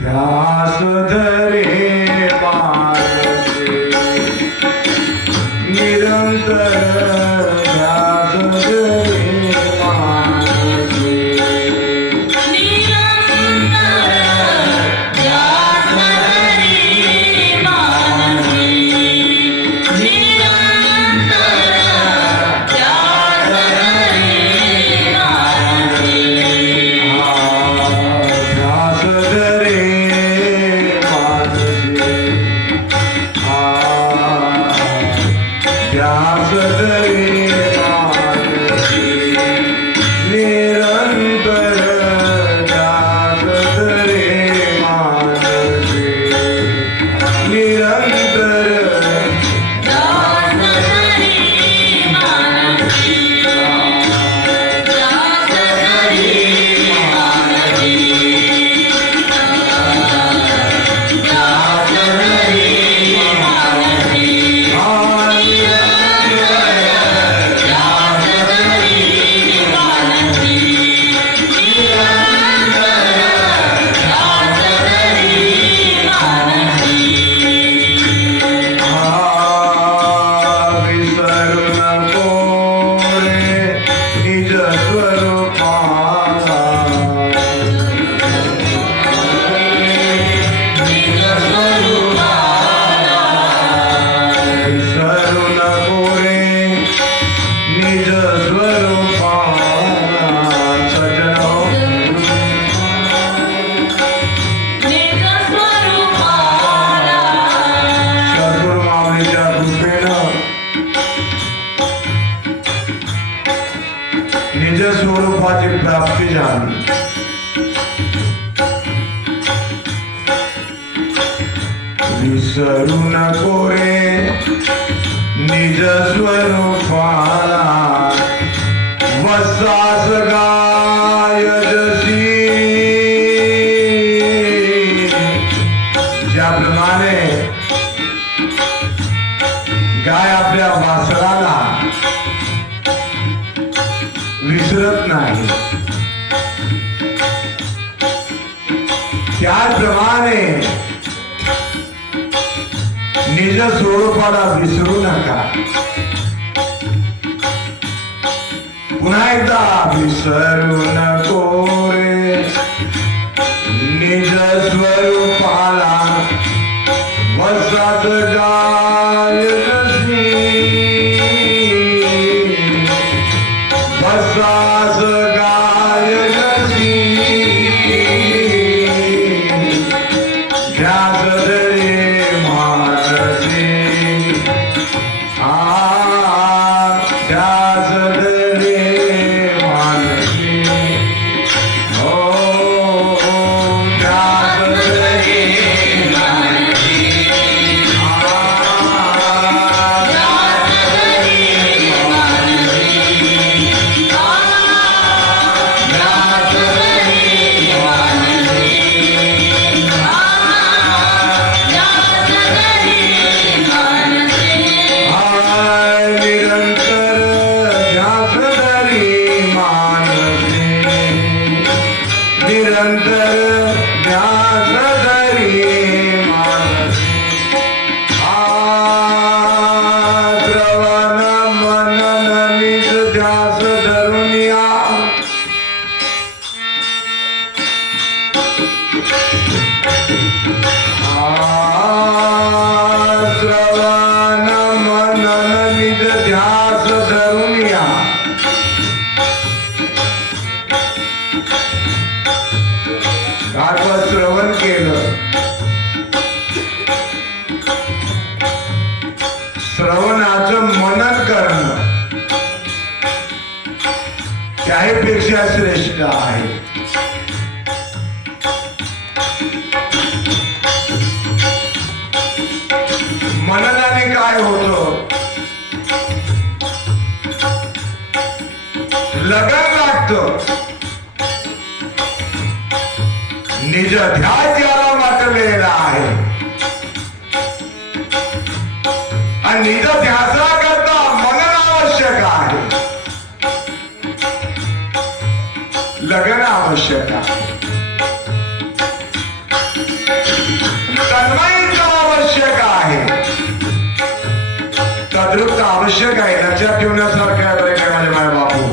ध्यास धरे मानसी स्वरूपाला विसरू नको रे निज स्वरूपाला सजनो चतुर्मावलीच्या कृपेनं निज स्वरूपाची प्राप्ती झाली. विसरू नको रे निज स्वरूपाला वसास गाय जशी ज्याप्रमाणे गाय आपल्या वासराला विसरत नाही त्याप्रमाणे निज स्वरूपाला विसरू नका. पुन्हा एकदा विसरू नको रे निज स्वरूपाला वसात गाय जशी वसास गाय जशी ध्यास धरे मानसी ध्यास धरे मानसी हो ध्यास धरे मानसी निरंतर ध्यास धरी मानसी श्रवण मनन निज ध्यास धरून या श्रवण मनन निज ध्यास धरून या. भागवत श्रवण केलं श्रवणाचं मनन करणं त्याहीपेक्षा श्रेष्ठ आहे. मननाने काय होतं लगन लागतं. निज ध्यास ज्याला वाटलेला आहे आणि निज ध्यासाकरता मनन आवश्यक आहे लगन आवश्यक आहे तन्मयता आवश्यक आहे तद्रुप आवश्यक आहे. लक्षात ठेवण्यासारखं आहे बरे काय माझे माय बापू.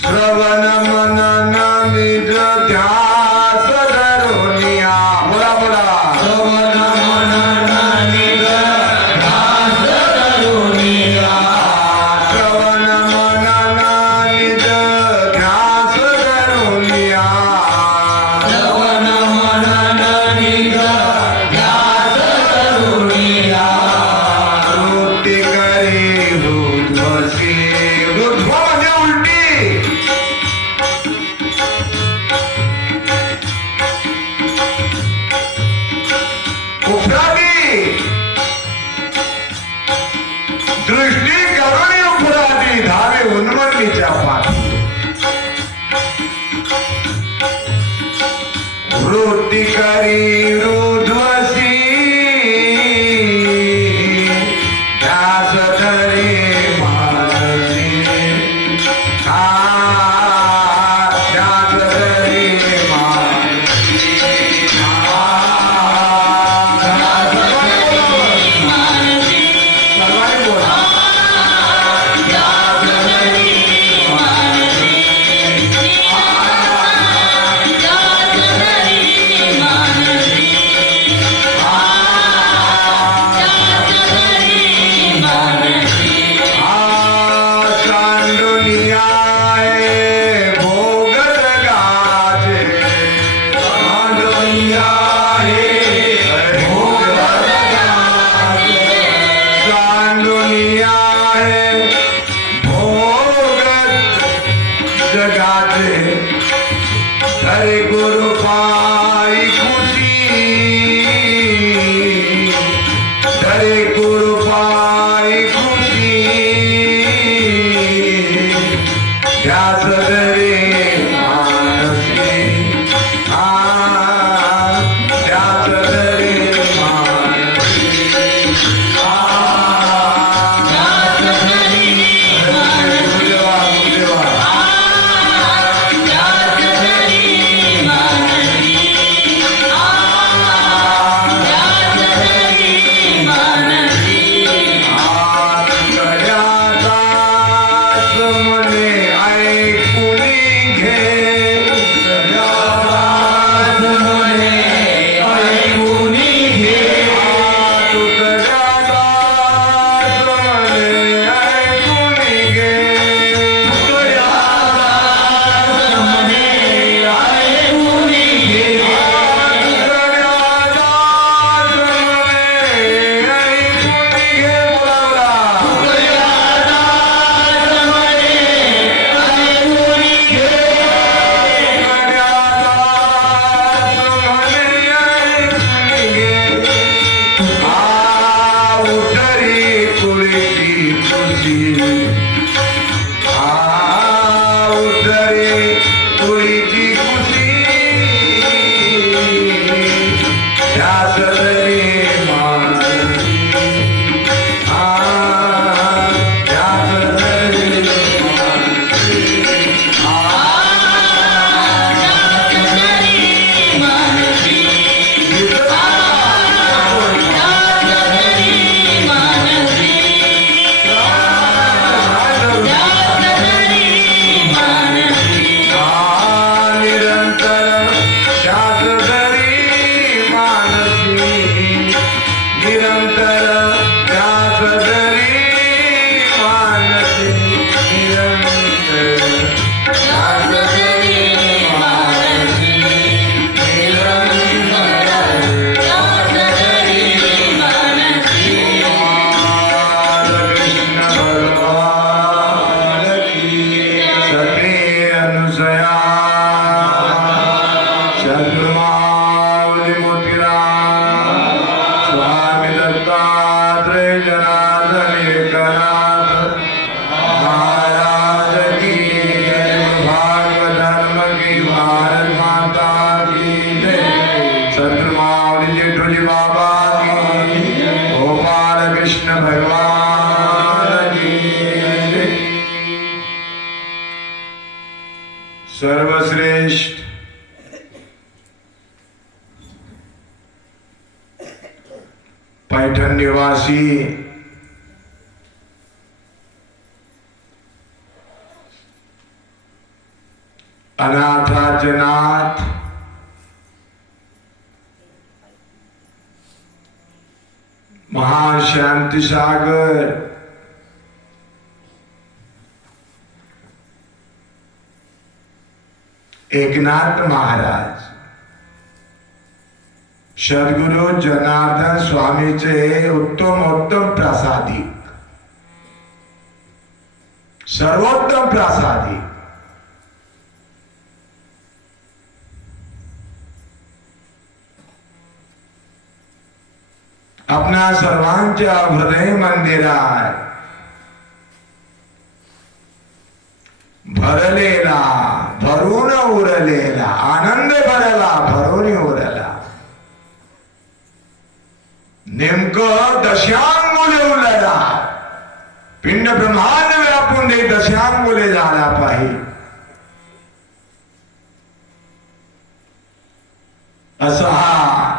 श्रवण मनन निज ध्यास धरून या. बोला बोला श्रवण मनन निज ध्यास धरून या. श्रवण मनन निज ध्यास धरून या. श्रवण मनन निज ध्यास धरून या. वृत्ती करी हृद्वसी. हृद्व म्हणजे उलटी. दृष्टी करुणी उपराधी धावे उन्मनीच्या पाठी. वृत्ती करी हृद्वसी ध्यास धरे मानसी ध्यास धरे मानसी सर्वांनी बोला. म्हणे ऐकुनी घे तुकड्यादास म्हणे ऐकुनी घे तुकड्यादास म्हणे ऐकुनी घे तुकड्यादास म्हणे ऐकुनी घे तुकड्यादास म्हणे ऐकुनी घे बोलावला तुकड्यादास म्हणे ऐकुनी घे सर्वश्रेष्ठ पैठण निवासी अनाथाचे नाथ महाशांती सागर एकनाथ महाराज सद्गुरु जनार्दन स्वामीचे उत्तमोत्तम प्रासादिक सर्वोत्तम प्रासादिक आपणा सर्वांच्या हृदय मंदिरात भरलेला भरून उरलेला आनंद भरला भरून उरला नेमकं दशांगुले उरला पिंड ब्रह्मांड व्यापून दे दशांगुले झाला पाहिजे असा हा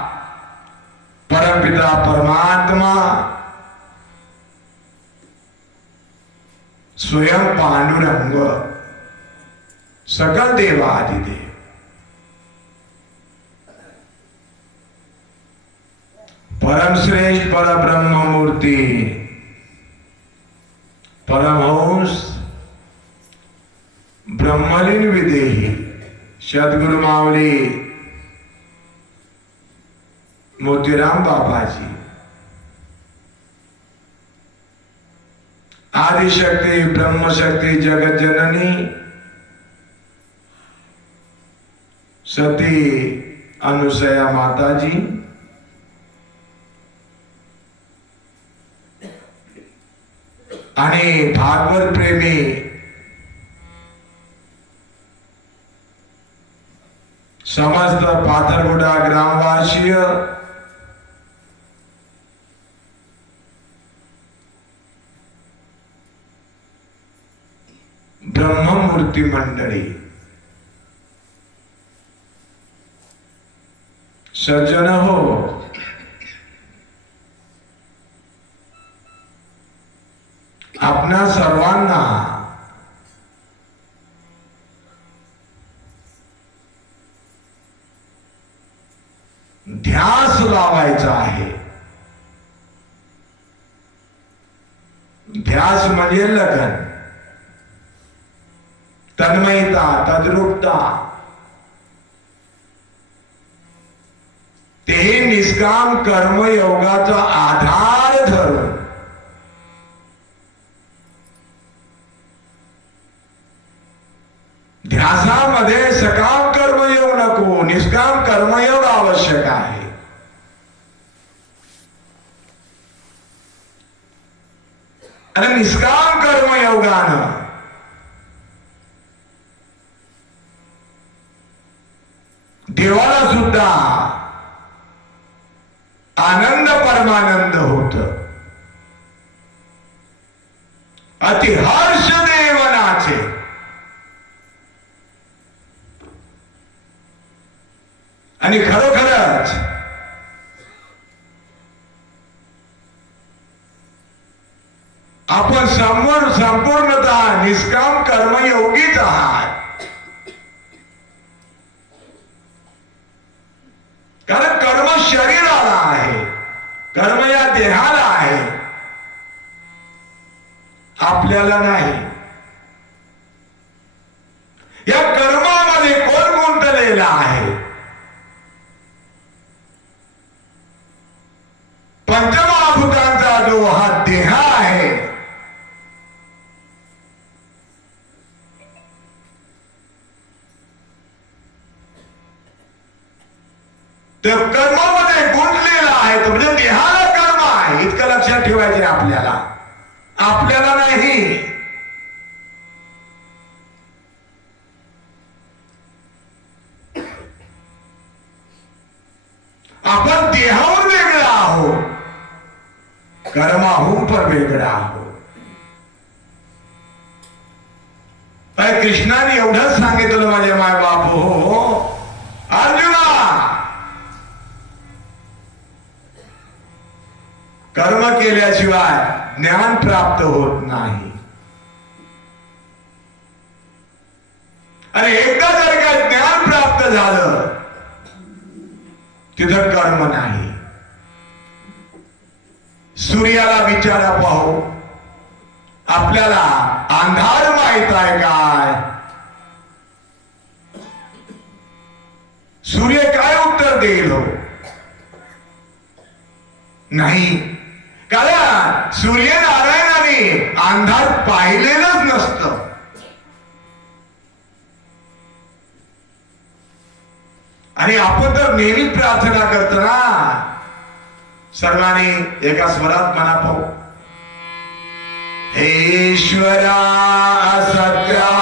परमपिता परमात्मा स्वयं पांडुरंग सकल देवादिदेव परमश्रेष्ठ परब्रह्म मूर्ती परमहंस ब्रह्मलीन विदेही सद्गुरु माऊली मोतीराम बाबाजी आदिशक्ती ब्रह्मशक्ती जगत जननी सती अनुसया माताजी आणि भागवत प्रेमी समस्त पाथरगुडा ग्रामवासीय ब्रह्ममूर्ती मंडळी सज्जन हो आपणा सर्वांना ध्यास लावायचा आहे. ध्यास म्हणजे लगन, तन्मयता, तद्रुपता. ते निष्काम कर्मयोगाचा आधार धरून ध्यासामध्ये सकाम कर्मयोग नको, निष्काम कर्मयोग आवश्यक आहे. आणि निष्काम कर्मयोगानं देवाला सुद्धा आनंद परमानंद होत. अति हर्ष देवनाचे. आणि खरोखरच आपण संपूर्णतः निष्काम कर्मयोगीच आहात. कारण कर्म शरीराला आहे, कर्म या देहाला आहे, आपल्याला नाही. या कर्मामध्ये कोण गुंतलेला आहे? पंचमहाभूतांचा जो हा देह आहे, तर कर्मामध्ये गुंतलेला आहे. तो म्हणजे देहाला कर्म आहे, इतकं लक्षात ठेवायचे आपल्याला, आपल्याला नाही. आपण देहाहून वेगळा आहोत, कर्माहून पण वेगळा आहोत. कृष्णाने एवढंच सांगितलं माझे माय बाप हो, अर्जुना कर्म केल्याशिवाय ज्ञान प्राप्त होत नाही. आणि एकदा जर का ज्ञान प्राप्त झालं तिथं कर्म नाही. सूर्याला विचारा पाहू, आपल्याला अंधार माहित आहे काय? सूर्य काय उत्तर देईल हो? नाही. कारण सूर्यनारायणाने अंधार पाहिलेलंच नसतं. आणि आपण तर नेहमी प्रार्थना करतो ना, सर्वांनी एका स्वरात म्हणा पाहू, हे ईश्वरा सत्या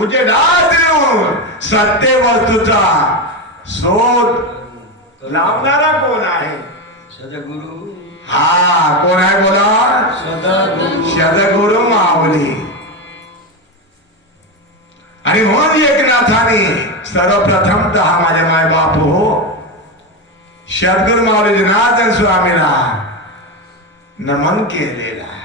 उजेडात येऊन सत्य वस्तूचा शोध लावणारा कोण आहे? सद्गुरु. हा कोण आहे बोला? सद्गुरु. सद्गुरु माऊली. आणि म्हणून एकनाथाने सर्वप्रथमतः माझे माय बाप हो सद्गुरु माऊली जनार्दन स्वामीला नमन केलेला आहे.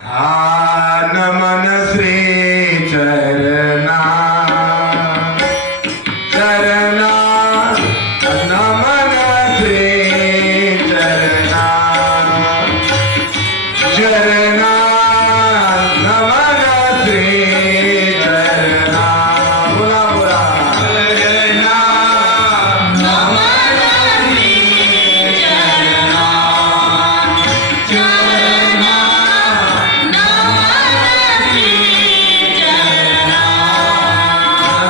हा नमन श्री चरणा चरणा, नमन श्री चरणा चरणा, नमन श्री चरणा. बोला बोला. चरणा नमन श्री चरणा चरणा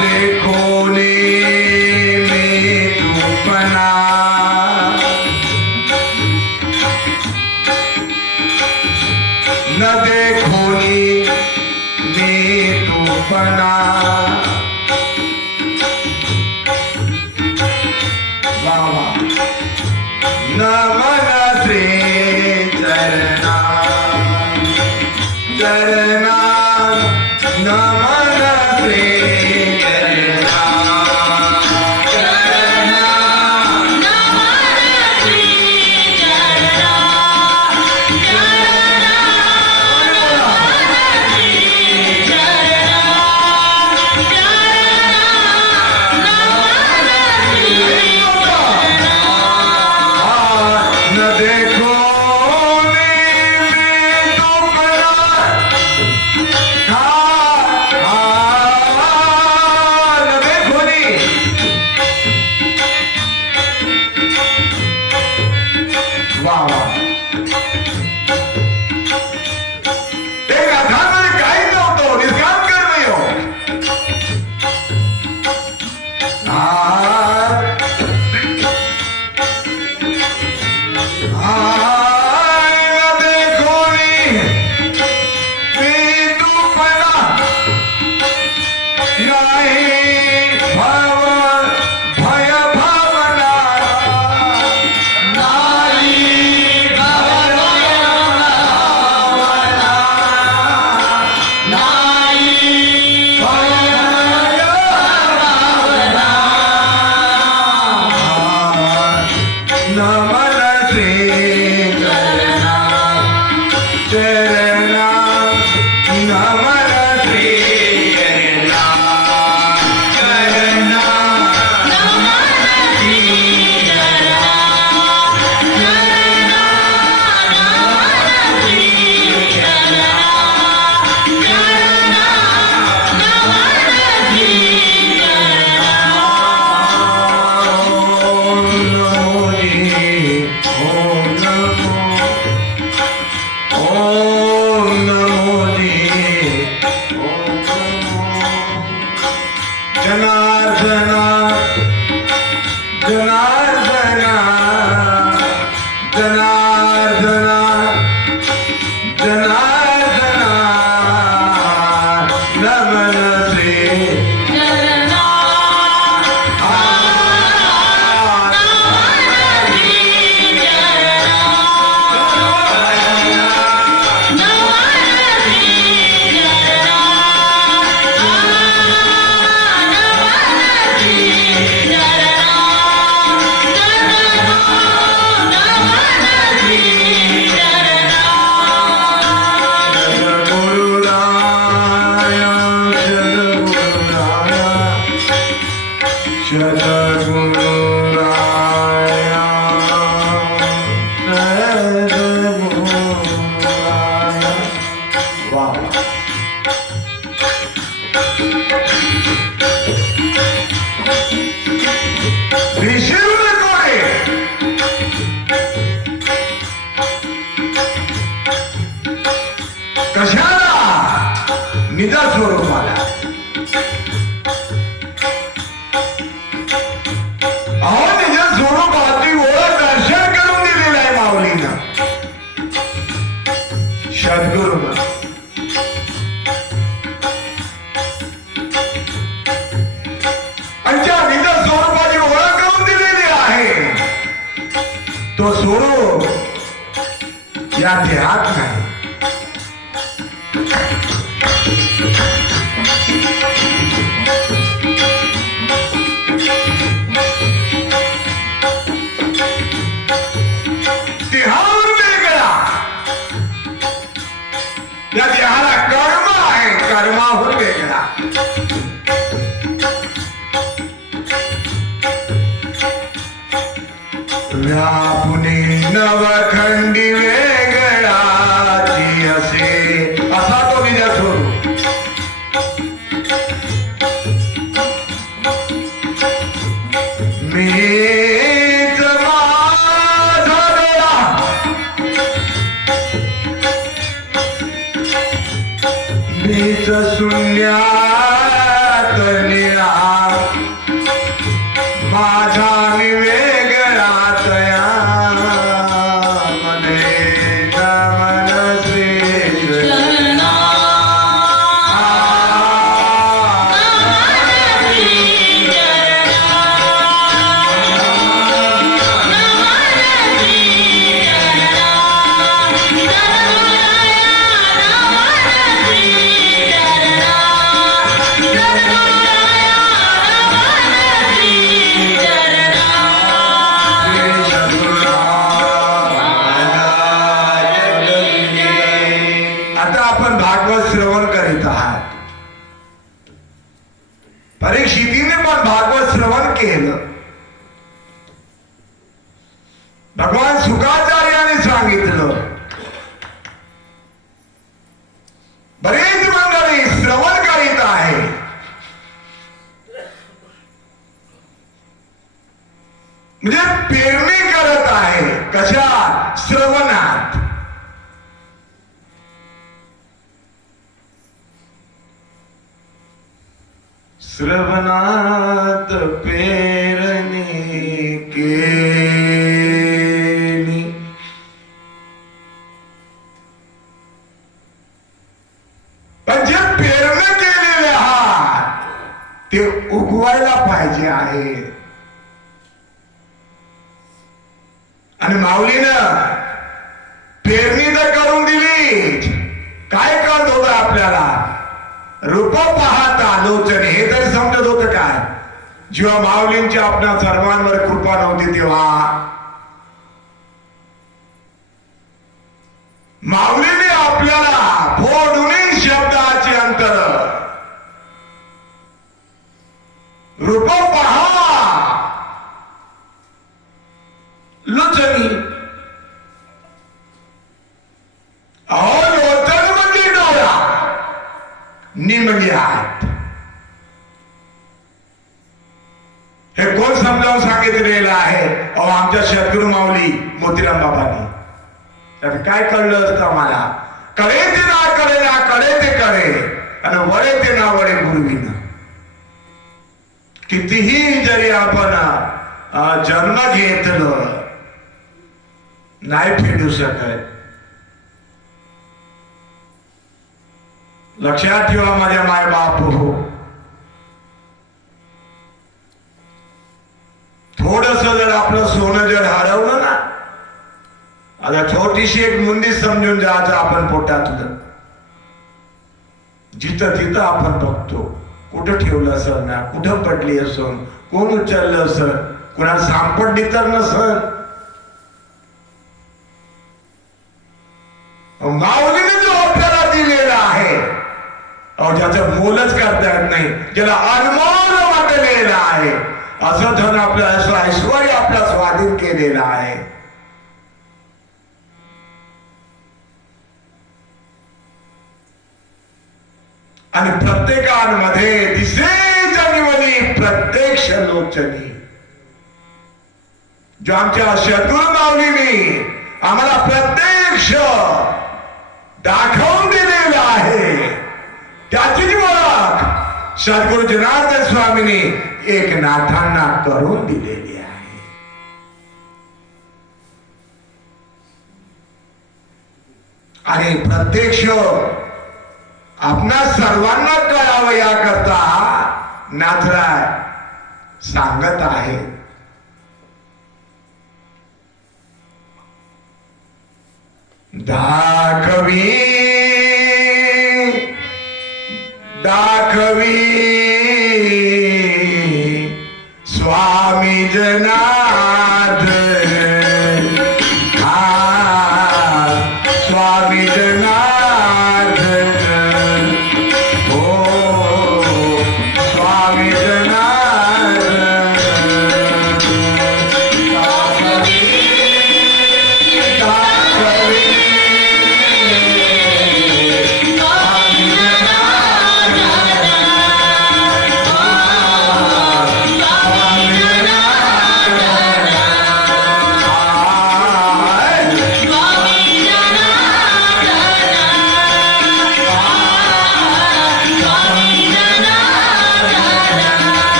देखो ने नमना बाबा नमन श्री चरणा चरणा नमन श्री चरणा चरणा न देखो जनार्दना जनार्दना जनार्दना जनार्दना नमन श्री कशाला निज स्वरूपाला अहो निज स्वरूपाची ओळख दर्शन करून दिलेलं आहे माऊलीनं सद्गुरूनं आणि त्या निज स्वरूपाची ओळख करून दिलेली आहे तो स्वरूप या देहात नाही देहावर वेगळा या देहाला कर्म आहे कर्मावर वेगळा व्यापुनी नवखंडी वेगळा असे असा तो निज स्वरूप मीच माझा डोळा मीच शून्यात निळा माझा वेगळा तया मध्ये नमन श्री चरणा केलं. भगवान शुकाचार्याने सांगितलं, बरेच मंडळी श्रवण करीत आहे, म्हणजे पेरणी करत आहे. कशा? श्रवणात. श्रवणात पेरणी केली. पण जे पेरणी केलेले आहात ते उगवायला पाहिजे आहे. आणि माऊलीनं पेरणी तर करून दिली, काय कळत होतं आपल्याला? रूप पाहता लोचने, हे तरी समजत होतं काय? जेव्हा माऊलींची आपल्या सर्वांवर कृपा नव्हती तेव्हा माऊलीने आपल्याला फोडून शब्दाचे अंतर, रूप पहा लोचनी. अहो लोचन म्हणजे डोळा, निमली हात. हे कोण समजावून सांगितलेलं आहे? अहो आमच्या सद्गुरू माऊली मोतीराम बाबांनी. तर काय कळलं असतं आम्हाला? कळे ते ना कळे ना कळे ते कळे, आणि वळे ते ना वळे गुरुविन. कितीही जरी आपण जन्म घेतलं नाही फेडू शकत. लक्षात ठेवा माझ्या माय बाप हो, थोडस जर आपलं सोनं जर हरवलं ना, आता छोटीशी एक मुंदी समजून जायचं आपण पोटातलं, जिथं तिथं आपण बघतो कुठं ठेवलं असेल ना, कुठं पडली असेल, कोण उचललं असेल, कुणाला सापडली तर नसेल. माऊलीने जो आपल्याला दिलेला आहे, अहो ज्याचं मोलच करता येत नाही, ज्याला अनमोल वाटलेला आहे, असं धन आपलं, असं ऐश्वर आपला स्वाधीन केलेला आहे. आणि प्रत्येकांमध्ये दिसे जनिवली प्रत्यक्ष लोचनी. जो आमच्या सद्गुरू माऊलीने आम्हाला प्रत्यक्ष दाखवून दिलेला आहे, त्याची ओळख सद्गुरू जनार्दन स्वामींनी एक नाथांना करून दिलेली आहे. आणि प्रत्यक्ष आपणा सर्वांना कळावं याकरता नाथराय सांगत आहे. दाखवी दाखवी स्वामी जनार्दन, स्वामी जनार्दन, हो स्वामी जनार्दन.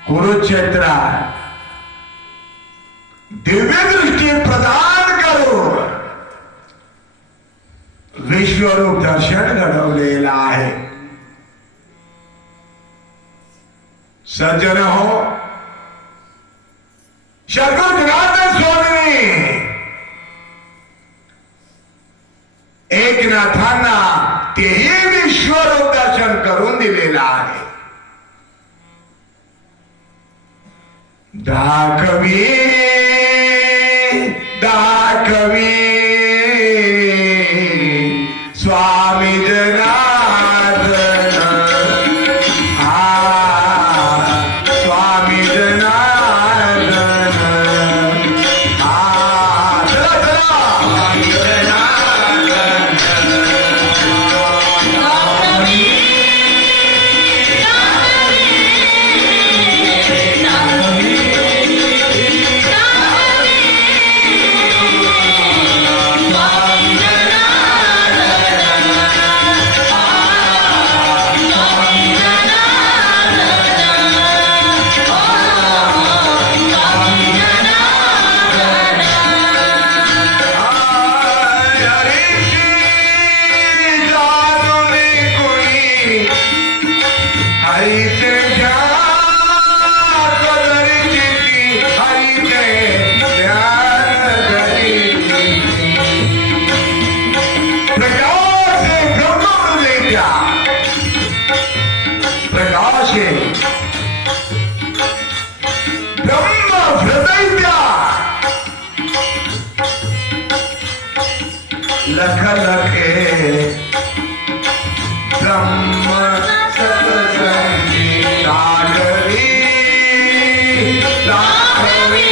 कुरुक्षेत्रात दिव्य दृष्टी प्रदान करून विश्वरूप दर्शन घडवलेलं आहे. सज्जन हो, सद्गुरू जनार्दन स्वामींनी एकनाथांना तेही विश्वरूप दर्शन करून दिलेलं आहे. दाखवी दाखवी राघवी स्वामी जनार्दन स्वामी जनार्दन चला चला लख लखे ब्रह्म सत्संगी राघवी राघवी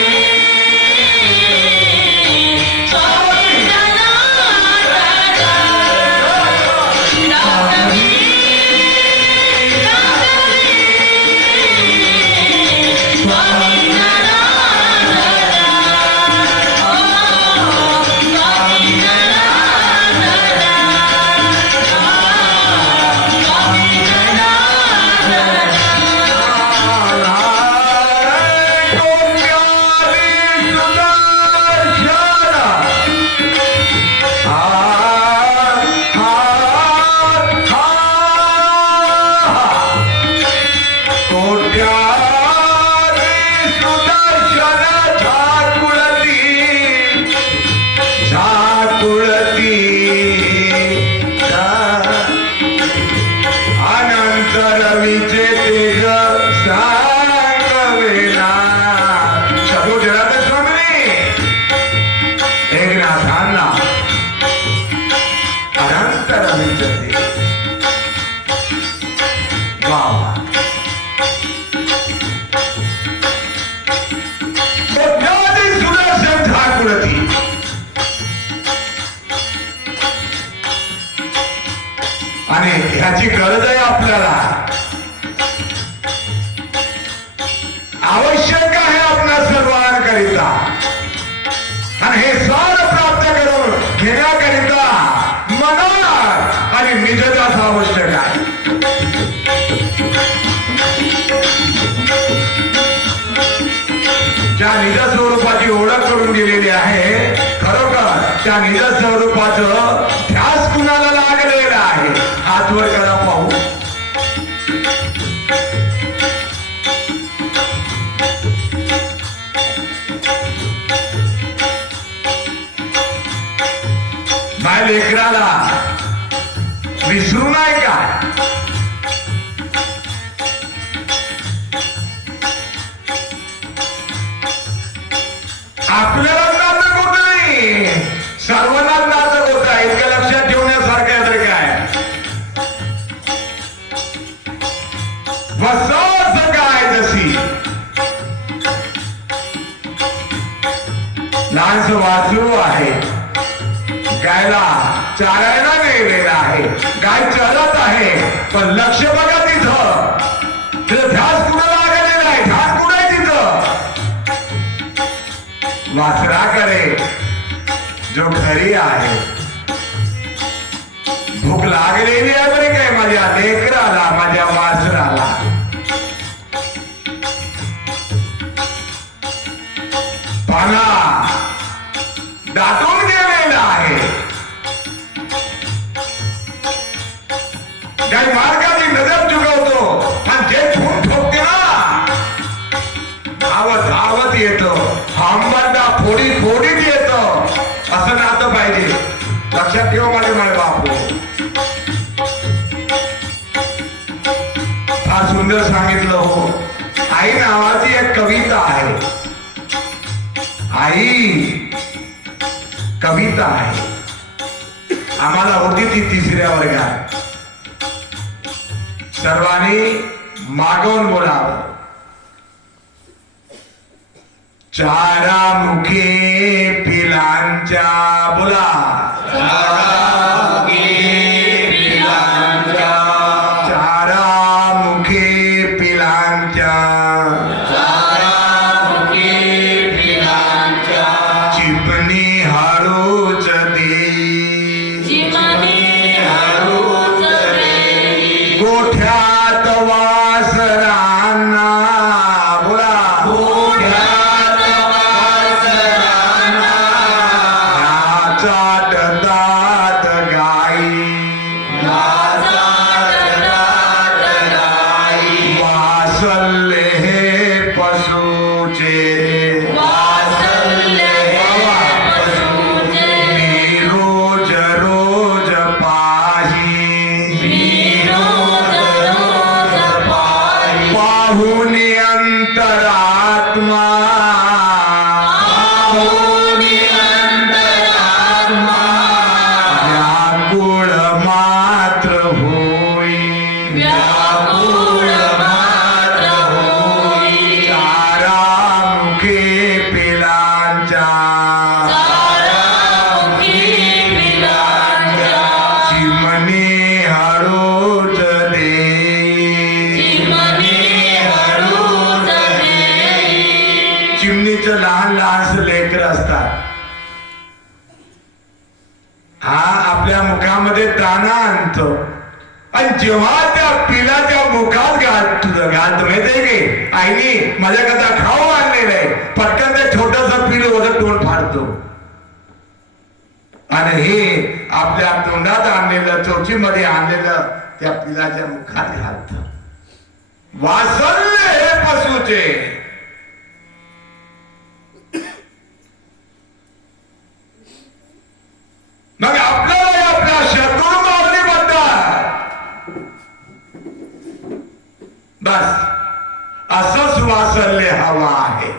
आणि ह्याची गरज आहे आपल्याला आवश्यक आहे आपल्या सर्वांकरिता आणि हे सार प्राप्त करून घेण्याकरिता मनात आणि निजताच आवश्यक आहे ज्या निज स्वरूपाची ओळख करून दिलेली आहे खरोखर त्या निज स्वरूपाचं ध्यास कुणाला लागलेला आहे हात वर करा पाहू माझ्या लेकराला विसरू नाही का आपल्याला नाटक होत नाही सर्वांनाच नाटक होत आहे इतकं लक्षात ठेवण्यासारखं आहे तर काय वसाच काय जशी लहानस वासरू आहे गायला चारायला गेलेला आहे गाय चरत आहे पण लक्ष बघा तिथं ध्यास कुठं लागलेला आहे ध्यास कुठं आहे तिथं वासराकडे जो घरी आहे भूक लागलेली आहे बरे काय माझ्या लेकराला माझ्या वासराला पाना दाटून गेलेला आहे त्या मार्गाची नजर चुकवतो आणि जे ठोक ठोकते ना धावत धावत येतो हांबांना फोडी फोडीत येतो असं नातं पाहिजे लक्षात ठेव माझे बापू फार सुंदर सांगितलं हो आई नावाची एक कविता आहे आई कविता आहे. आम्हाला होती ती 3ऱ्या वर्गात. सर्वांनी मागवून बोलावं. चारामुखे पिलांच्या बोला चारामुखे पिलांच्या चिमणी हळूच देई गोठ्यात वासरांना बोला चाटतात गाई वासल्ले हे पशुचे मी रोज रोज पाहून अंतरात्मा व्याकुळ मात्र होई चारामुखे पिलांच्या चिमणी हळूच देई चिमणीचं लहान लहान लेकर असतात. हा आपल्या मुखामध्ये दाणा आणतो आणि जेव्हा त्या पिलाच्या मुखात घालतो माहितीये की आईनी माझ्याकरता खाऊ आणलेलं आहे, पटकन ते छोटस पिल वगैरे तोंड फाडतो आणि हे आपल्या तोंडात आणलेलं चोचीमध्ये आणलेलं त्या पिलाच्या मुखात घालत. वासल्य हे पशुचे मग आपल्याला आपल्या शत्रू मागणीबद्दल बस असंच वासल्य हवा आहे.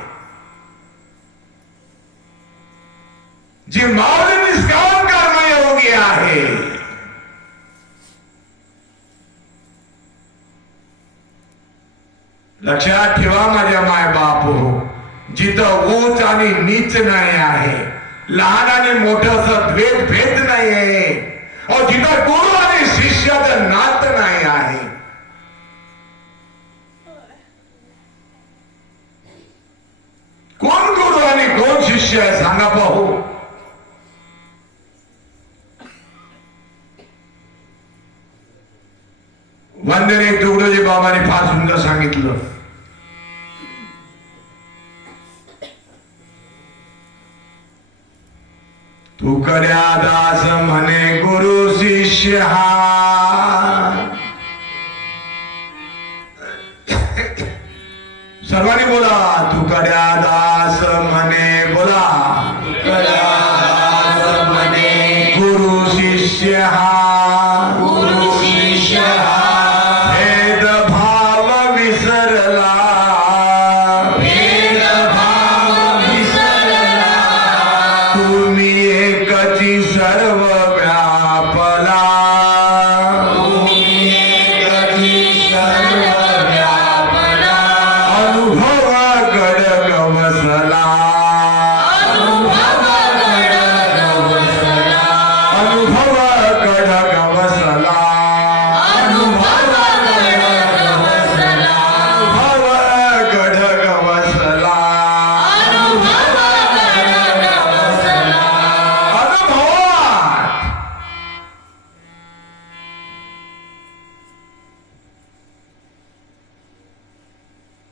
जी माऊली निष्काम कर्मयोगी आहे लक्षात ठेवा माझ्या माय बाप हो, जिथं उंच आणि नीच नाही आहे, लहान आणि मोठं असं भेद नाही आहे, जिथं गुरु आणि शिष्याचं नातं नाही आहे, कोण गुरु आणि कोण शिष्य आहे सांगा पाहू. वंदने तुकडोजी बाबांनी फार सुंदर सांगितलं. तुकड्या दास म्हणे गुरु शिष्य हा. सर्वांनी बोला तुकड्या दास म्हणे बोला गुरु शिष्य हा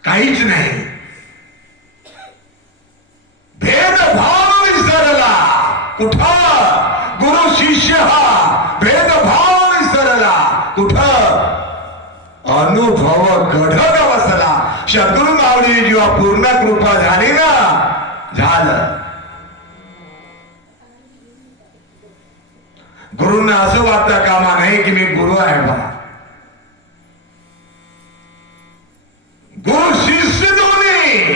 काहीच नाही. भेदभाव विसरला. कुठं गुरु शिष्य हा भेदभाव विसरला. कुठं अनुभव गढग बसला. सद्गुरु माऊली जेव्हा पूर्ण कृपा झाली ना झालं. गुरुंना असं वाटतं कामा नाही की मी गुरु आहे बा. गुरु शिष्य दोन्ही.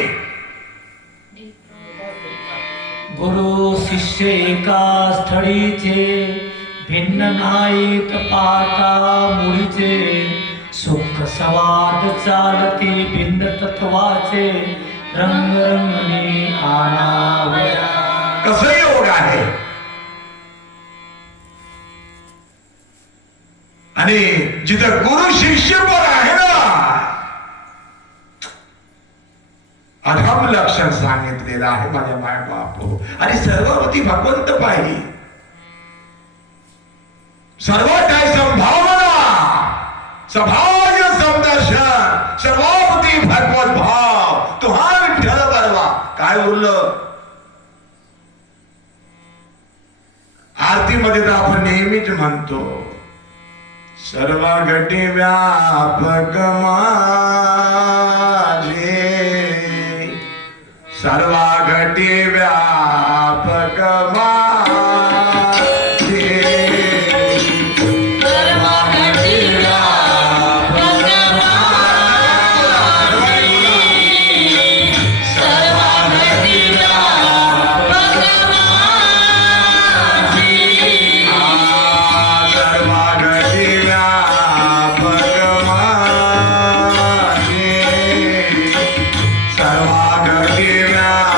गुरु शिष्य एका स्थळीचे भिन्न नाहीत पाका मुळीचे सुख सवाद चालती भिन्न तत्वाचे रंगरंगणी आणावया. कसं योग आहे. आणि जिथं गुरु शिष्य पण आहे ना, अधम लक्षण सांगितलेलं आहे माझ्या माय बापू. आणि सर्ववती भगवंत पाहिजे. सर्वत आहे संभावना, स्वभाव समदर्शन, सर्ववती भगवत भाव. तुहा विठ्ठल बरवा. काय बोललं आरतीमध्ये तर आपण नेहमीच म्हणतो, सर्व घटी व्यापक माझे, सर्व घटी व्यापक माझे, सर्व घटी व्यापक माझे, सर्व घटी व्यापक माझे, सर्व घटी व्यापक माझे, सर्व घटी व्यापक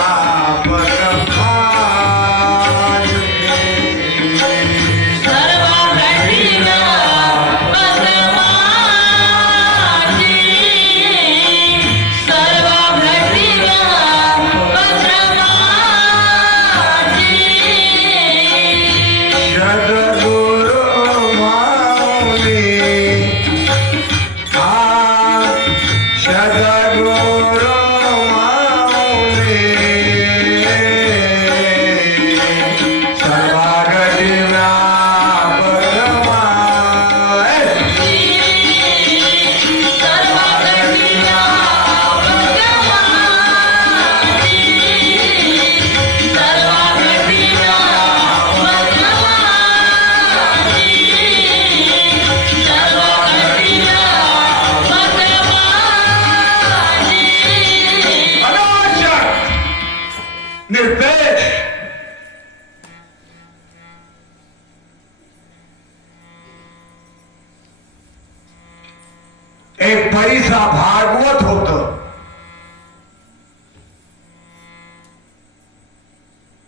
एक परिसा भागवत होत.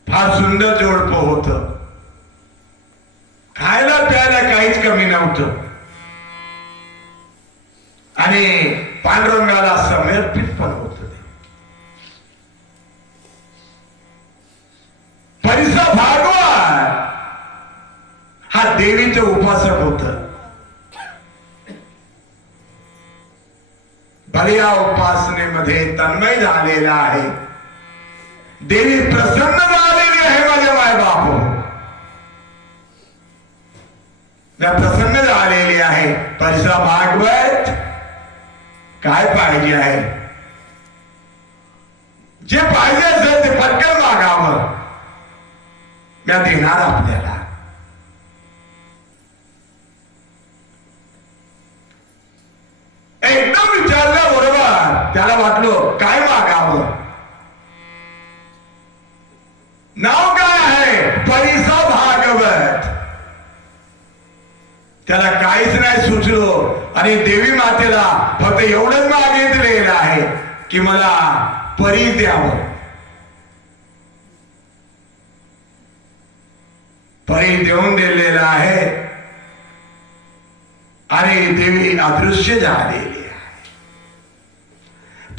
फार सुंदर जोडप होत. खायला प्यायला काहीच कमी नव्हतं. आणि पांडुरंगाला समर्पित पण होत. परिसा भागवत हा देवीचं उपासक होत. बलिया उपासनेमध्ये तन्मय झालेला आहे. देवी प्रसन्न झालेली आहे. माझ्या माय बापू प्रसन्न झालेली आहे. परिसा भागवत काय पाहिजे आहे. जे पाहिजे असेल ते पटकन मागावं. मी देणार आपल्याला. एकदम विचारल्याबरोबर त्याला वाटलं काय मागावं. नाव काय आहे. परिसा भागवत. त्याला काहीच नाही सुचलो. आणि देवी मातेला फक्त एवढंच मागितलेलं आहे की मला परी द्यावं. परी देऊन दिलेला आहे. आणि देवी अदृश्य झालेली आहे.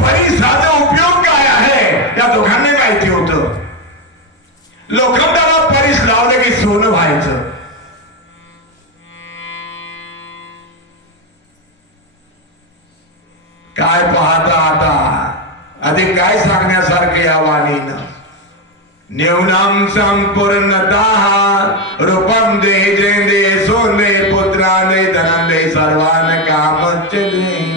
परिसाचा उपयोग काय आहे या दोघांनी माहिती होतं. लोखंडाला परिस लावलं की सोनं व्हायचं. काय पाहता आता अधिक काय सांगण्यासारखे या वाणीनं. नेवनाम संपूर्णतः रूपम दे जय सोने पुत्राने धनंदे सर्वान कामचले.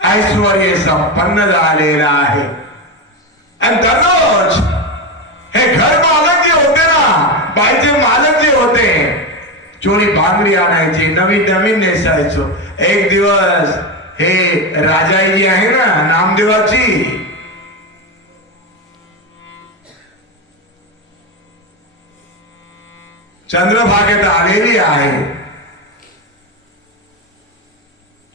ऐश्वर्य संपन्न झालेला आहे. आणि दररोज हे घर मालक जे होते ना, बाईचे मालक जे होते, चोरी बांगडी आणायची, नवीन नवीन नेसायचो. एक दिवस हे राजाई जी आहे ना नामदेवाची, चंद्रभागेत आलेली आहे.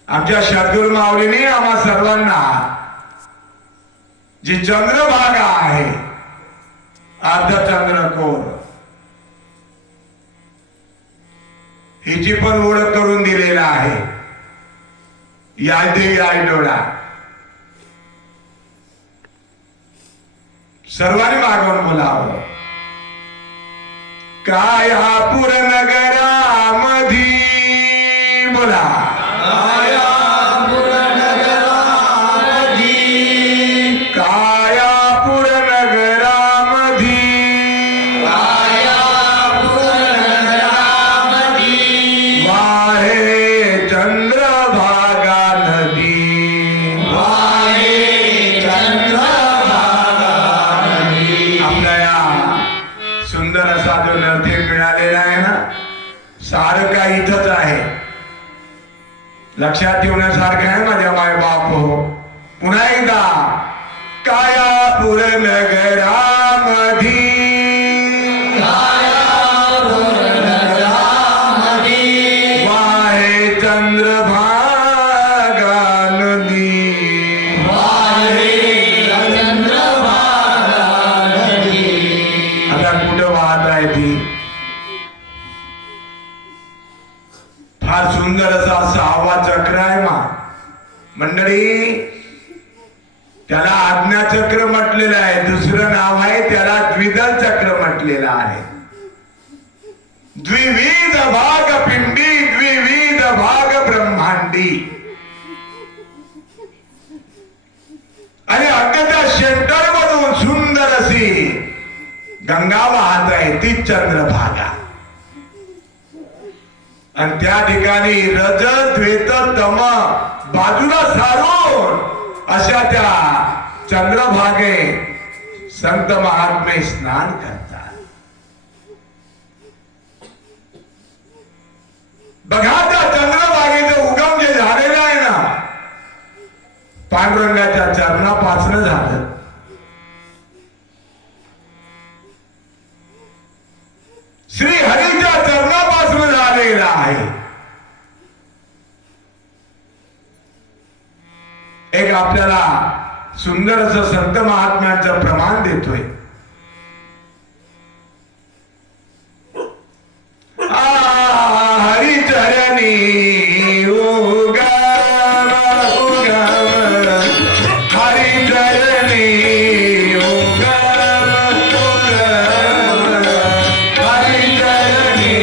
आमच्या सद्गुरु माऊलीने आम्हा सर्वांना जी चंद्रभागा आहे अर्धचंद्रकोर हिची पण ओळख करून दिलेला आहे. यादी डोळा सर्वांनी मागवून बोलावं. कायापूर नगरामधी बोला कायापूर नगरामधी वाहे चंद्रभागा नदी आपल्या या सुंदर असा जो नर्तक मिळालेला आहे ना सारं काही इथंच आहे. लक्षात ठेवण्यासारखं आहे माझ्या माय बाप हो. पुन्हा एकदा कायापूर नगरामधी वाहे चंद्रभागा नदी आता कुठं वाहत आहे ती. फार सुंदर असा 6वा चक्र आहे मंडळी. त्याला आज्ञाचक्र म्हटलेलं आहे. दुसरं नाव आहे त्याला द्विदल चक्र म्हटलेलं आहे. द्विविध भाग पिंडी द्विविध भाग ब्रह्मांडी आणि अगदी त्या सेंटर मधून सुंदर अशी गंगा वाहत आहे ती चंद्रभागा. आणि त्या ठिकाणी रज द्वेत तम बाजूला सारून अशा त्या चंद्रभागे संत महात्मे स्नान करतात. बघा त्या चंद्रभागेचं उगम जे झालेलं आहे ना पांडुरंगाच्या चरणापासून झालं. श्री हरीच्या चरणापासून झालेला आहे. एक आपल्याला सुंदर असं संत महात्म्यांचं प्रमाण देतोय. हरिचरणी उगम उगम हरिचरणी उगम उगम हरिचरणी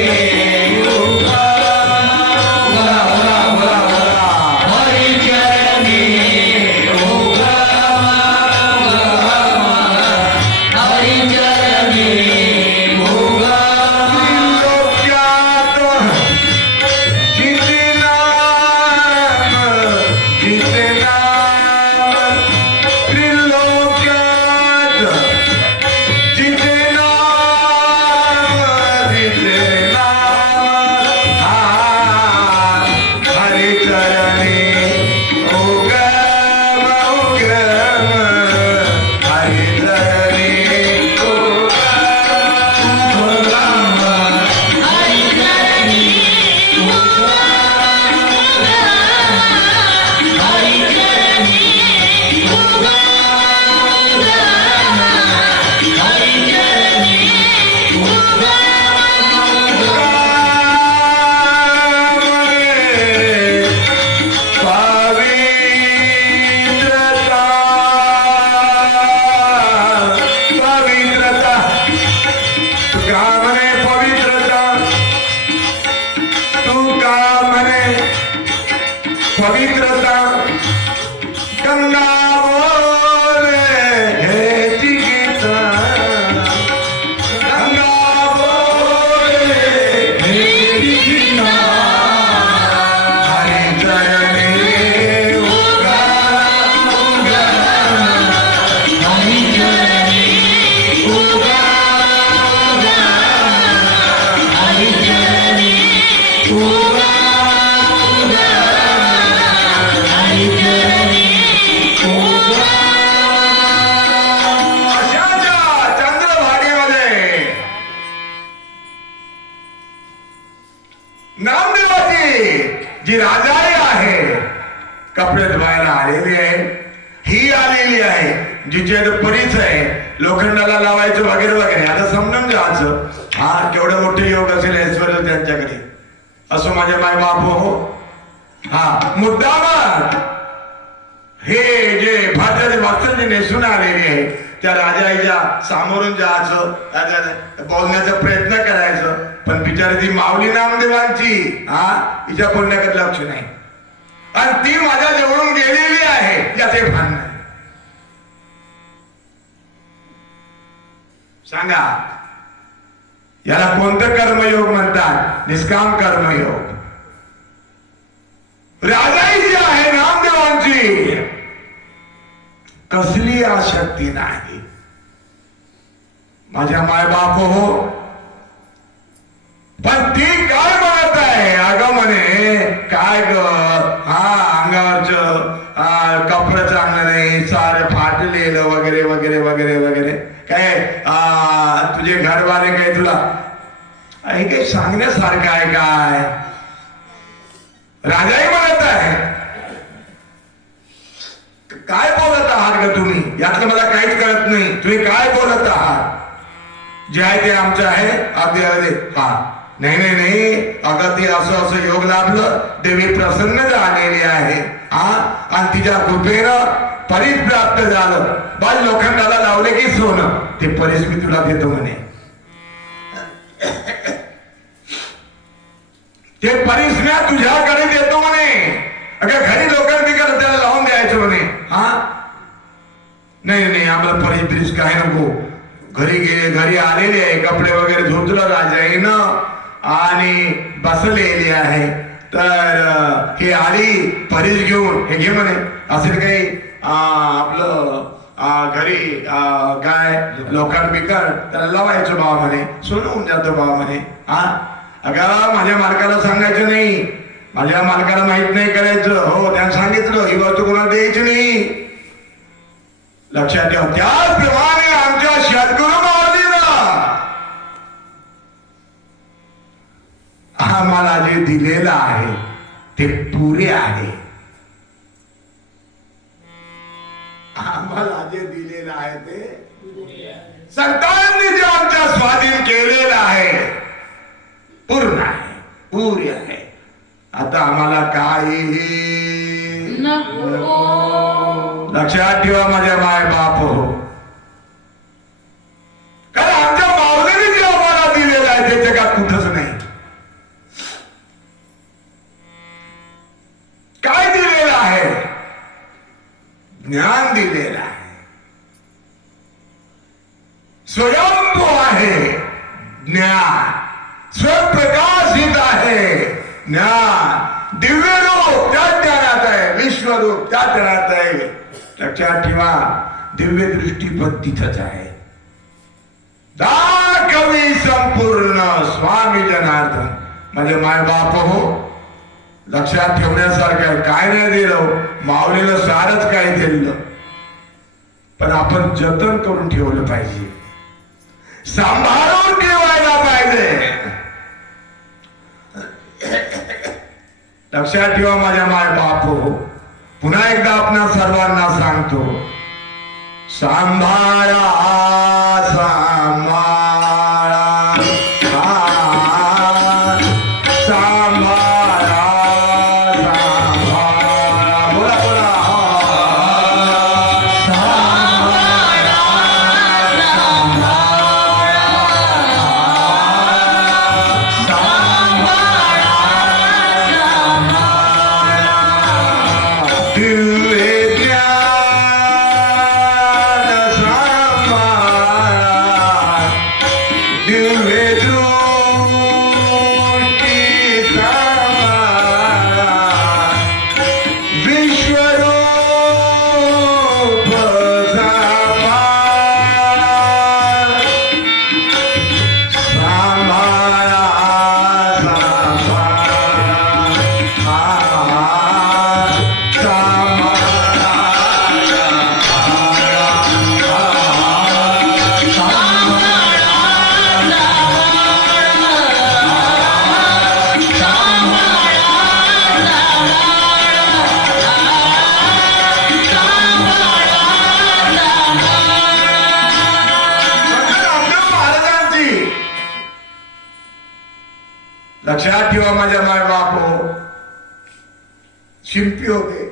ही आलेली आहे जिचे परीच आहे लोखंडाला लावायचं वगैरे वगैरे. आता समजून घ्यायचं हा केवढं मोठे योग असेल ऐश्वर्य त्यांच्याकडे. असो माझे माय बाप हो. हा मुद्दाम हे जे भारताचे वस्त्र जे नेसून आलेले आहे त्या राजाच्या सामोरून जायचं बोलण्याचा प्रयत्न करायचं. पण बिचारी ती माऊली नामदेवांची हिच्या बोलण्याकडे लक्ष नाही आणि ती माझ्या जवळून गेलेली आहे याचे भान नाही. सांगा याला कोणतं कर्मयोग म्हणतात? निष्काम कर्मयोग. राजाई जी आहे नामदेवांची कसली आसक्ती नाही. माझ्या मायबाप हो. पण ती काय म्हणत आहे? अगं म्हणे काय ग अंगावरच कपडे चांगलं नाही सारे फाटलेलं वगैरे वगैरे वगैरे वगैरे. काय तुझे घरवाले काय तुला हे काही सांगण्यासारखं आहे काय? राजाही म्हणत आहे काय बोलत आहात ग तुम्ही? यातलं मला काहीच कळत नाही. तुम्ही काय बोलत आहात? जे आहे ते आमचं आहे. अगदी अगदी हा नाही नाही नाही अगं ते असं असं योग लाभलं. देवी प्रसन्न झालेली आहे आणि तिच्या कृपेनं परीस प्राप्त झालं. बाल लोखंडाला लावले की सोनं ते परीस मी तुला देतो म्हणे. ते परीस मी तुझ्याकडे देतो म्हणे. अगं घरी लोखंड बिकट त्याला लावून द्यायचं म्हणे. नाही नाही आम्हाला परीस बिरीस काय नको. घरी गेले घरी आलेले आहे कपडे वगैरे धुतलं राजाईनं आणि बसलेली आहे. तर हे आली परीस घेऊन हे घे म्हणे. असेल काही आपलं घरी काय लोखंड बिकट त्याला लावायचं बाबा म्हणे. सोनं होऊन जातं बाबा म्हणे. अगं माझ्या मालकाला सांगायचं नाही. माझ्या मालकाला माहित नाही करायचं. हो त्यानं सांगितलं ही वस्तू कोणाला द्यायची नाही. लक्षात ठेवा. त्याचप्रमाणे आमच्या सद्गुरु माऊलीनं आम्हाला जे दिलेलं आहे ते पुरे आहे. आम्हाला जे दिलेलं आहे ते संतांनी जे आमच्या स्वाधीन केलेलं आहे पूर्ण आहे पुरे आहे. आता आम्हाला काही नको. लक्षात ठेवा माझ्या माय बाप हो. कारण आमच्या माऊलीने जे आम्हाला दिलेलं आहे ते जगात कुठंच नाही. काय दिलेलं आहे? ज्ञान दिलेलं आहे. स्वयंभू आहे ज्ञान. स्वप्रकाशित आहे ज्ञान. दिव्य रूप त्या ज्ञानात आहे. विश्वरूप त्या ज्ञानात आहे. लक्षात ठेवा दिव्य दृष्टी पण तिथंच आहे. दाखवी संपूर्ण स्वामी जनार्दन. म्हणजे माय बाप हो लक्षात ठेवण्यासारखं काय नाही दिलं. माऊलीला सारच काय दिलं पण आपण जतन करून ठेवलं पाहिजे. सांभाळून ठेवायला पाहिजे. लक्षात ठेवा माझ्या माय बाप हो. पुन्हा एकदा आपणा सर्वांना सांगतो सांभाळा सांभाळा सांभाळा सांभाळा. बोला बोला लक्षात ठेवा माझ्या माय बापो, शिंपी होते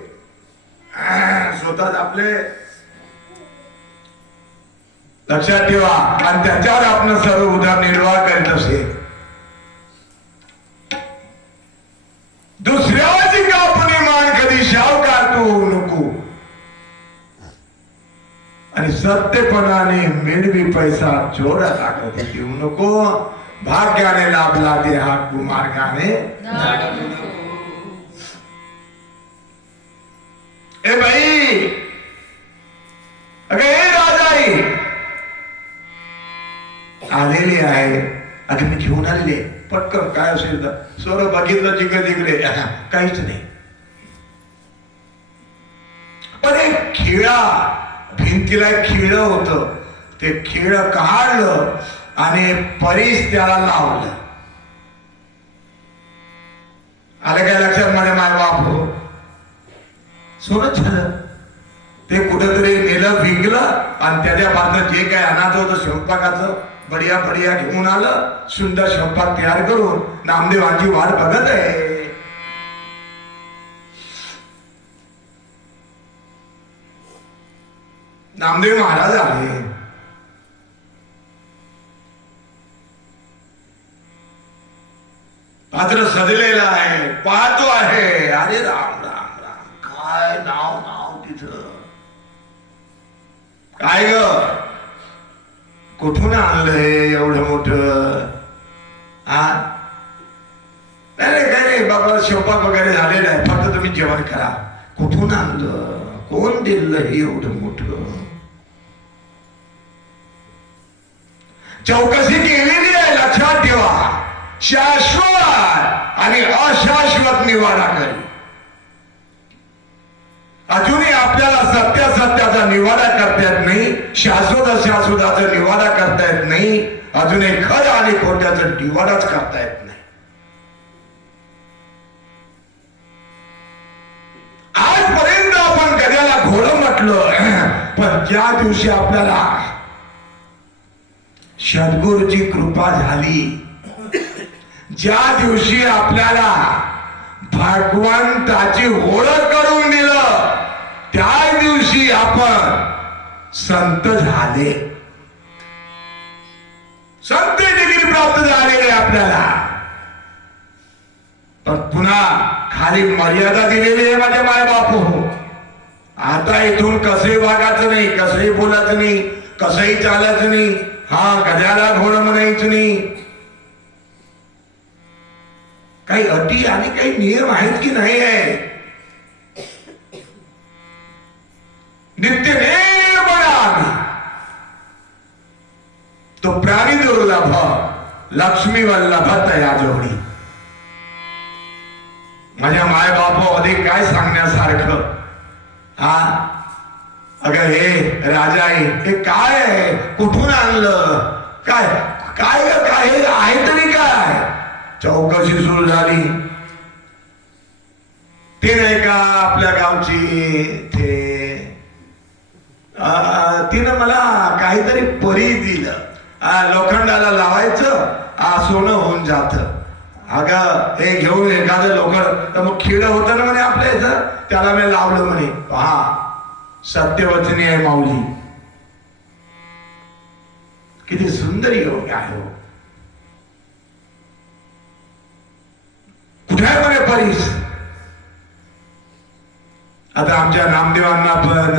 स्वतःच आपले, लक्षात ठेवा. आणि त्याच्यावर आपण सर्व उदरनिर्वाह करीत असे. दुसऱ्याची कापणी मान कधी शावकार तू नको, आणि सत्यपणाने मिळवी पैसा चोराला कधी देऊ नको. भाग्याने लाभला दे हा कुमार्गाने. ए बाई, अगं हे राजाई आलेली आहे. अगं मी घेऊन आलेले, पटकन काय असेल तर. सोर बघितलं जिकडे तिकडे काहीच नाही. पण एक खिळा, भिंतीला एक खिळ होत, ते खिळ काढलं आणि परीस त्याला लावलं. आलं काय लक्षात माझ्या माय बाप? सोनच झालं. ते कुठेतरी नेलं, विकलं आणि त्याच्या बाजूला जे काय अनाथ होतं स्वयंपाकाचं बढिया बढिया घेऊन आलं. सुंदर स्वयंपाक तयार करून नामदेवांची वाट बघत आहे. नामदेव महाराज आले. पात्र सजलेलं आहे, पाहतो आहे. अरे राम राम राम, काय नाव नाव तिथं. काय ग, कुठून आणलंय एवढं मोठं? नाही काय नाही बाबा, स्वयंपाक वगैरे झालेला आहे, फक्त तुम्ही जेवण करा. कुठून आणलं, कोण दिलं हे एवढं मोठं? चौकशी केलेली आहे, लक्षात ठेवा. शाश्वत आणि अशाश्वत निवाडा करी. अजूनही आपल्याला सत्याचा निवाडा करता येत नाही, शाश्वत अशाश्वताचा निवाडा करता येत नाही. अजूनही खरं आणि खोट्याचा निवाडाच करता येत नाही. आजपर्यंत आपण गद्याला घोडं म्हटलं, पण ज्या दिवशी आपल्याला सद्गुरूची कृपा झाली, ज्या दिवशी आपल्याला भगवंताची ओळख करून दिलं, त्या दिवशी आपण संत झाले. संत डिग्री प्राप्त झालेली आपल्याला. पण पुन्हा खाली मर्यादा दिलेली आहे माझ्या माय बापू. आता इथून कसंही वागायचं नाही, कसंही बोलायचं नाही, कसंही चालायचं नाही. गद्याला घोडं म्हणायचं नाही. काही अटी आणि काही नियम आहेत की नाही आहे? नित्यनेम आम्ही तो प्राणी दुर्लभ लक्ष्मी वल्लभ तया जोडी. माझ्या माय बाप अधिक काय सांगण्यासारखं. अगं हे राजा आहे, हे काय आहे, कुठून आणलं, काय काय काय आहे तरी काय? चौकशी सुरू झाली. ते नाही का आपल्या गावची, तिनं मला काहीतरी परी दिलं. लोखंडाला लावायचं, सोनं होऊन जात. अगं हे घेऊन एखादं लोखंड तर मग खिळ होतं ना म्हणे आपल्या इथं, त्याला मी लावलं म्हणे. पहा सत्यवचनी आहे माऊली, किती सुंदर योग आहे. कुठे आहे म्हणे परीस? आता आमच्या नामदेवांना पण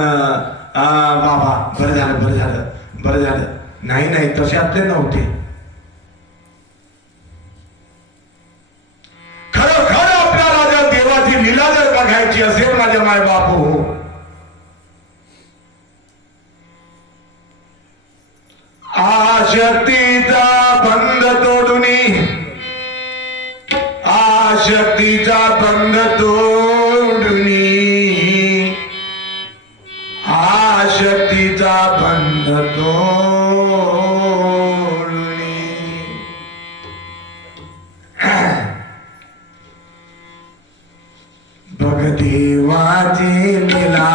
बाबा बरं झालं बरं झालं बरं झालं. नाही नाही तशातले नव्हते. खरं आपल्याला जर देवाची लीला जर बघायची असेल माझ्या माय बापू, आशक्तीचा बंध तोडुनी, आशक्तीचा बंध तोडुनी, आशक्तीचा बंध तोडुनी. भगदेवाची लीला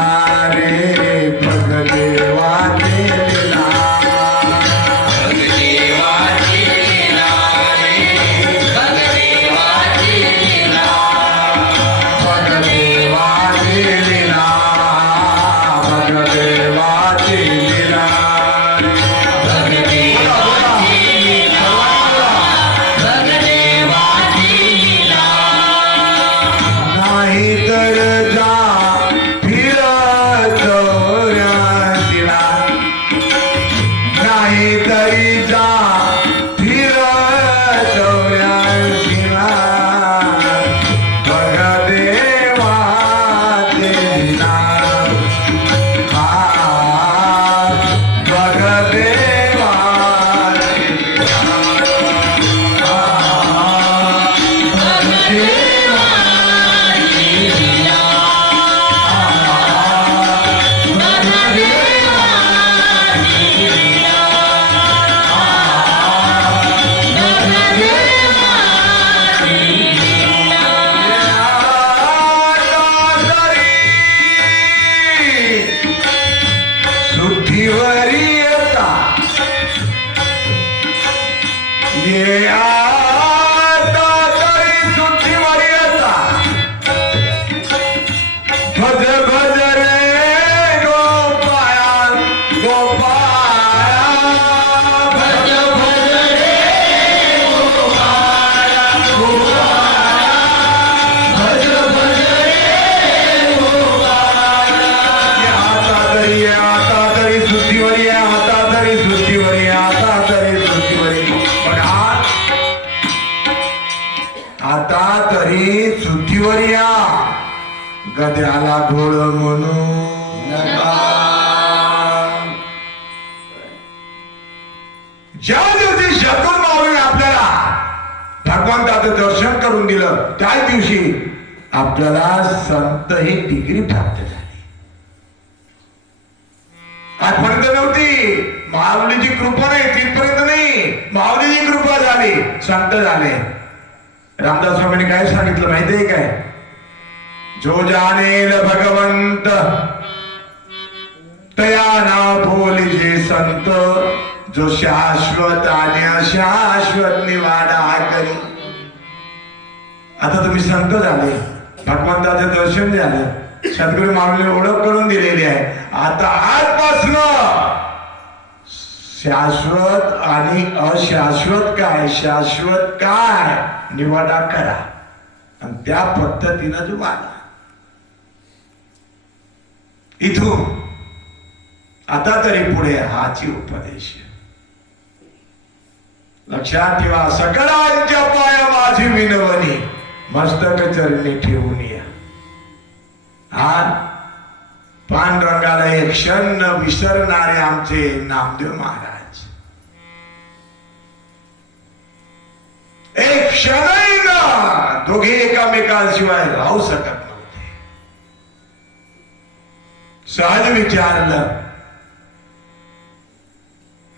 रे, भगदेवाची लीला. भगदेवाची लीला रे, भगदेवाची लीला. बोला, बोला. नाही तर जा फिरत चौऱ्यासीला. नाही तरी जा फिरत चौऱ्यासीला. बघ देवाचे लीला. बघ देवाचे लीला. सुट्टीवरी येता ये आता तरी सुट्टीवरी येता. भज भज रे गोपाया गोपाया. भज भज रे गोपाया गोपाया. भज भज रे गोपाया. आता तरी सुट्टीवर या. आता तरी सुट्टीवर या. आता तरी सुट्टीवर या. पण आता तरी सुट्टीवर या. गद्याला घोळ म्हणू नका. ज्या दिवशी शत्रू माऊलीने आपल्याला भगवंताचं दर्शन करून दिलं त्याच दिवशी आपल्याला संत ही डिग्री प्राप्त झाली. आजपर्यंत नव्हती. माऊलीची कृपा नाही तिथपर्यंत नाही. माऊलीची कृपा झाली संत झाले. रामदास स्वामींनी काय सांगितलं माहितीये काय? जो जानेल भगवंत तया नाव बोलिजे संत. जो शाश्वत आणि अशाश्वत निवाडा करी. आता तुम्ही संत झाले. भगवंताचं दर्शन झालं. सद्गुरू माऊलीने ओळख करून दिलेली आहे. आता आजपासून शाश्वत आणि अशाश्वत काय शाश्वत काय निवाडा करा आणि त्या पद्धतीनं जो वागा. इथून आता तरी पुढे हाची उपदेश. लक्षात ठेवा. सकळांच्या पाया माझी विनवणी. मस्तक चरणी ठेवून या. हा पांडुरंगाला एक क्षण न विसरणारे आमचे नामदेव महाराज. एक क्षणही न दोघे एकामेकांशिवाय राहू शकत नव्हते. सहज विचारलं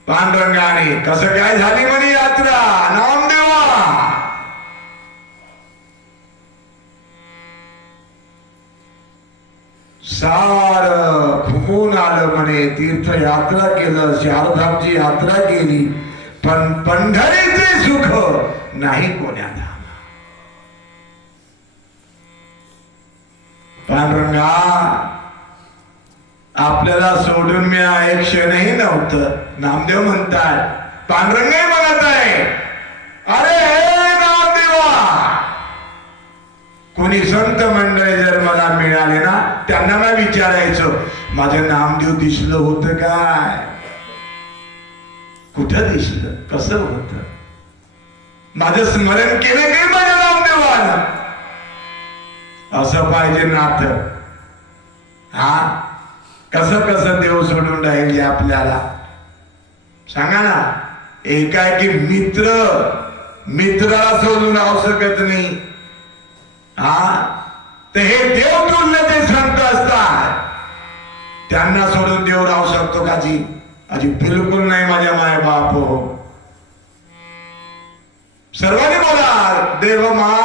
पांडुरंगाने कसं काय झाली म्हणे यात्रा नामदेवा. सार घुमून आलं म्हणे. तीर्थयात्रा केलं. शारदाची यात्रा केली. पण पंढरीचे सुख नाही कोण्याला. पांडुरंगा आपल्याला सोडून मी एक क्षणही नव्हतं. नामदेव म्हणतात. पांडुरंगही म्हणत आहे अरे हे नामदेवा. कोणी संत मंडळी जर मला मिळाले ना त्यांना मी विचारायचं माझं नामदेव दिसलं होतं काय. कुठं दिसलं कसं होतं. माझं स्मरण केलं काय माझ्या नामदेवानं. असं पाहिजे नातं. हा कसं कसं देव सोडून राहिले आपल्याला सांगा ना. एकाएकी मित्राला सोडून राहू शकत नाही. हा तर हे देव तुल्य ते संत असतात. त्यांना सोडून देव राहू शकतो का जी? अजी बिलकुल नाही माझ्या माय बाप. सर्वांनी बोला देव मा